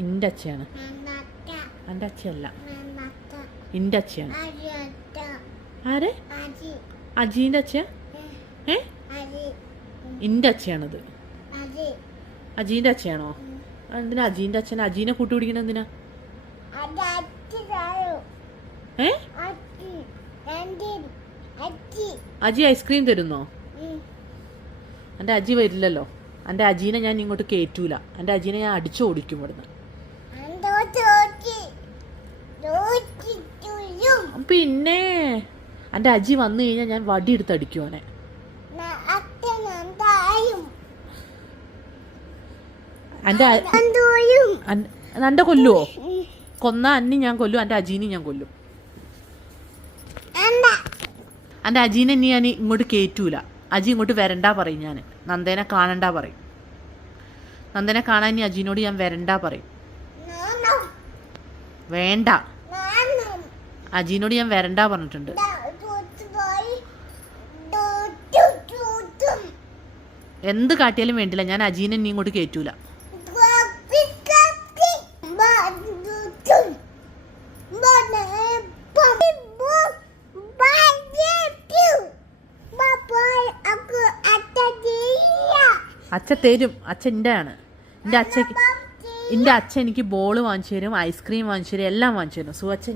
ഇന്റെ അച്ഛയാണ് എന്റെ അച്ഛയല്ല ഇന്റെ അച്ഛയാണ് ആരെ? അജീന്റെ അച്ഛ ഏ? ഇന്റെ അച്ഛയാണത് അജീന്റെ അച്ഛയാണോ എന്തിനാ അജീന്റെ അച്ഛൻ അജീനെ കൂട്ടി പിടിക്കണ എന്തിനാ ഏ അജി ഐസ്ക്രീം തരുന്നോ? എന്റെ അജി വരില്ലല്ലോ. എന്റെ അജീനെ ഞാൻ ഇങ്ങോട്ട് കേറ്റൂല. എന്റെ അജീനെ ഞാൻ അടിച്ചു ഓടിക്കും ഇവിടുന്ന് പിന്നെ എന്റെ അജി വന്നു കഴിഞ്ഞാൽ ഞാൻ വടി എടുത്ത് അടിക്കും അവനെ എന്റെ എന്റെ കൊല്ലുവോ? കൊന്ന അന്നി ഞാൻ കൊല്ലും എന്റെ അജീനി ഞാൻ കൊല്ലും. എന്റെ അജീനെ ഇനി ഞാൻ ഇങ്ങോട്ട് കയറ്റൂല അജി ഇങ്ങോട്ട് വരണ്ട പറയും ഞാൻ നന്ദേനെ കാണണ്ട പറയും. നന്ദനെ കാണാൻ ഇനി അജീനോട് ഞാൻ വരണ്ട പറയും. വേണ്ട. അജീനോട് ഞാൻ വരണ്ട പറഞ്ഞിട്ടുണ്ട്. എന്ത് കാട്ടിയാലും വേണ്ടില്ല. ഞാൻ അജീനെ ഇനി ഇങ്ങോട്ട് കയറ്റൂല അച്ഛ തരും. അച്ഛൻ എന്റെ ആണ് എന്റെ അച്ഛക്ക് എന്റെ അച്ഛൻ എനിക്ക് ബോൾ വാങ്ങിച്ചു തരും ഐസ്ക്രീം വാങ്ങിച്ചു തരും എല്ലാം വാങ്ങിച്ചു തരും. സോ അച്ഛൻ